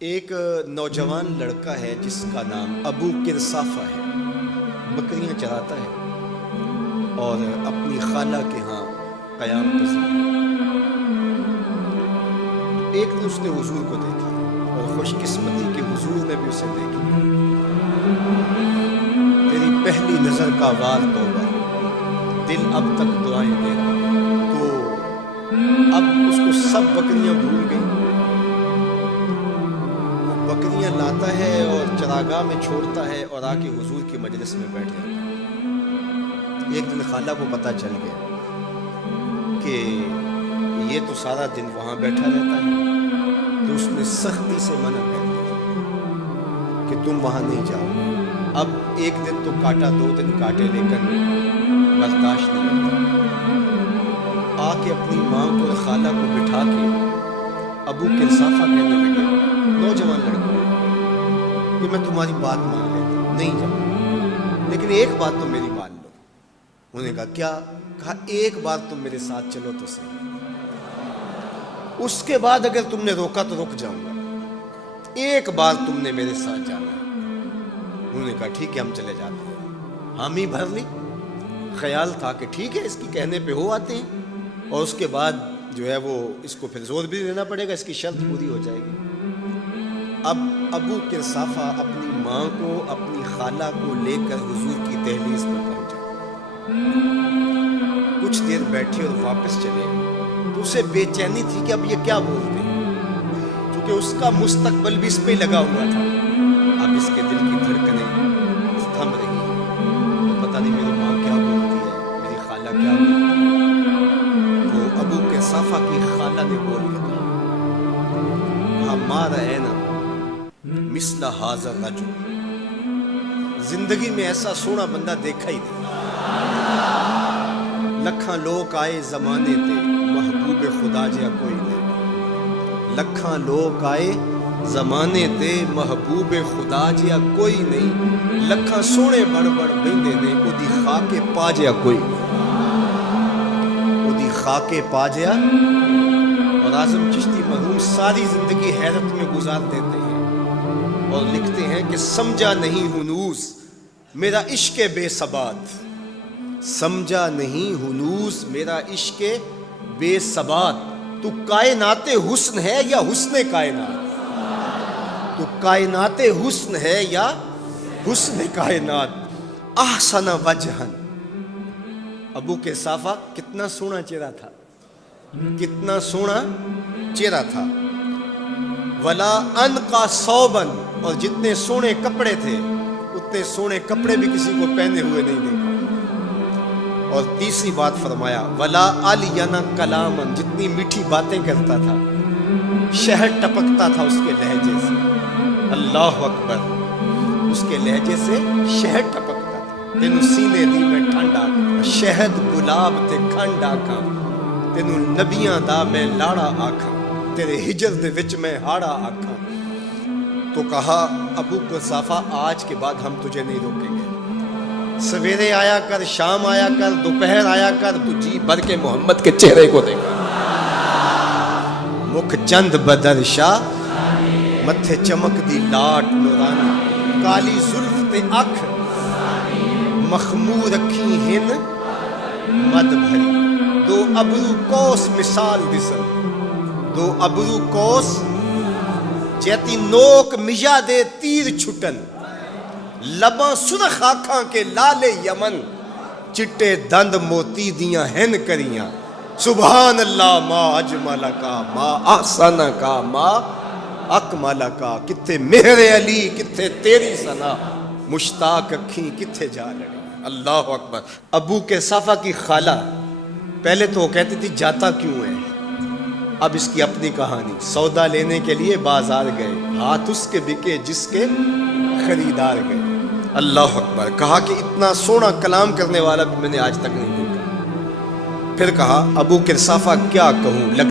ایک نوجوان لڑکا ہے جس کا نام ابو کرصافہ ہے۔ بکریاں چراتا ہے اور اپنی خالہ کے ہاں قیام پذیر ہے۔ ایک دن اس نے حضور کو دیکھا اور خوش قسمتی کہ حضور نے بھی اسے دیکھی۔ تیری پہلی نظر کا وار توبہ، دل اب تک دعائیں دے رہا۔ تو اب اس کو سب بکریاں بھول گئی۔ بکریاں لاتا ہے اور چراگاہ میں چھوڑتا ہے اور آ کے حضور کی مجلس میں بیٹھ جاتا ہے۔ ایک دن خالہ کو پتہ چل گیا کہ یہ تو سارا دن وہاں بیٹھا رہتا ہے، تو اس نے سختی سے منع کر دیا کہ تم وہاں نہیں جاؤ۔ اب ایک دن تو کاٹا، 2 دن کاٹے، لیکن برداشت نہیں ہوتا۔ آ کے اپنی ماں کو، خالہ کو بٹھا کے ابو کرصافہ کہنے لگے، نوجوان لڑکا، کہ میں تمہاری بات مان لیتا ہوں، نہیں جاؤں، لیکن ایک بات تو میری مان لو۔ انہوں نے کہا کیا؟ کہا ایک بار تم میرے ساتھ چلو تو صحیح، اس کے بعد اگر تم نے روکا تو رک جاؤں گا، ایک بار تم نے میرے ساتھ جانا ہے۔ انہوں نے کہا ٹھیک ہے، ہم چلے جاتے ہیں۔ حامی بھر لی۔ خیال تھا کہ ٹھیک ہے، اس کی کہنے پہ ہو آتے ہیں، اور اس کے بعد جو ہے وہ اس کو پھر زور بھی دینا پڑے گا، اس کی شرط پوری ہو جائے گی۔ اب ابو کرصافہ اپنی ماں کو، اپنی خالہ کو لے کر حضور کی دہلیز پر پہنچا۔ کچھ دیر بیٹھے اور واپس چلے تو اسے بے چینی تھی کہ اب یہ کیا بولتے ہیں، کیونکہ اس کا مستقبل بھی اس پہ لگا ہوا تھا۔ اب اس کے دل کی دھڑکنیں تھم رہی ہیں، تو پتہ نہیں میری ماں کیا بولتی ہے، میری خالہ کیا بولتی ہے۔ تو ابو کرصافہ کی خالہ نے بول کے کہا، ما رأینا مثل ھذا الرجل، زندگی میں ایسا سونا بندہ دیکھا ہی نہیں۔ لکھاں لوگ آئے زمانے تے، محبوب خدا جیا کوئی نہیں۔ لکھاں لوگ آئے زمانے تے، محبوب خدا جیا کوئی نہیں۔ لکھاں سونے بڑ بڑ بہندے نے، اودی خاک پا جیا کوئی نہیں۔ اودی خاک پا جیا۔ اور اعظم چشتی مرحوم ساری زندگی حیرت میں گزار دیتے ہیں اور لکھتے ہیں کہ سمجھا نہیں ہنوز میرا عشق بے ثبات، سمجھا نہیں ہنوز میرا عشق بے ثبات۔ تو کائنات حسن ہے یا حسن کائنات؟ تو کائنات حسن ہے یا حسن کائنات؟ احسن وجہن۔ ابو کرصافہ کتنا سونا چہرہ تھا، کتنا سونا چہرہ تھا۔ ولا انقا ثوبا، اور جتنے سونے کپڑے تھے اتنے سونے کپڑے بھی کسی کو پہنے ہوئے نہیں دیکھا۔ اور تیسری بات فرمایا، ولا الین کلاما، جتنی میٹھی باتیں کرتا تھا، شہد ٹپکتا تھا اس کے لہجے سے۔ اللہ اکبر، اس کے لہجے سے شہد ٹپکتا تھا۔ تینوں سینے دی میں ٹھنڈ آکھاں، شہد گلاب تے کھنڈ آکھاں، تینوں نبیاں دا میں لاڑا آکھاں، تیرے ہجر دے وچ میں ہاڑا آکھاں۔ تو کہا ابو کرصافہ آج کے بعد ہم تجھے نہیں روکیں گے، سویرے آیا کر، شام آیا کر، دوپہر آیا کر، تو جی بھر کے محمد کے چہرے کو دیکھا۔ مکھ چند بدر شاہ، متھے چمک دی لاٹ نورانی، کالی زلف تے اکھ، مخمور رکھی ہن مد بھری، دو ابرو کوس مثال دسن، دو ابرو کوس جیتی نوک مجا دے تیر چھٹن، لباں سرخ آنکھاں کے لال یمن، چٹے دند موتی دیاں ہن کریاں۔ سبحان اللہ ما اجمل کا، ما احسن کا، ما اکمل کا۔ کتھے مہر علی، کتھے تیری ثنا، مشتاق اکھیں کتھے جا لڑی۔ اللہ اکبر۔ ابو کرصافہ کی خالہ پہلے تو وہ کہتی تھی جاتا کیوں ہے، اب اس کی اپنی کہانی۔ سودا لینے کے لیے بازار گئے، ہاتھ اس کے بکے جس کے خریدار گئے۔ اللہ اکبر۔ کہا کہ اتنا سونا کلام کرنے والا بھی میں نے آج تک نہیں دیکھا۔ پھر کہا ابو کرصافہ کیا کہوں،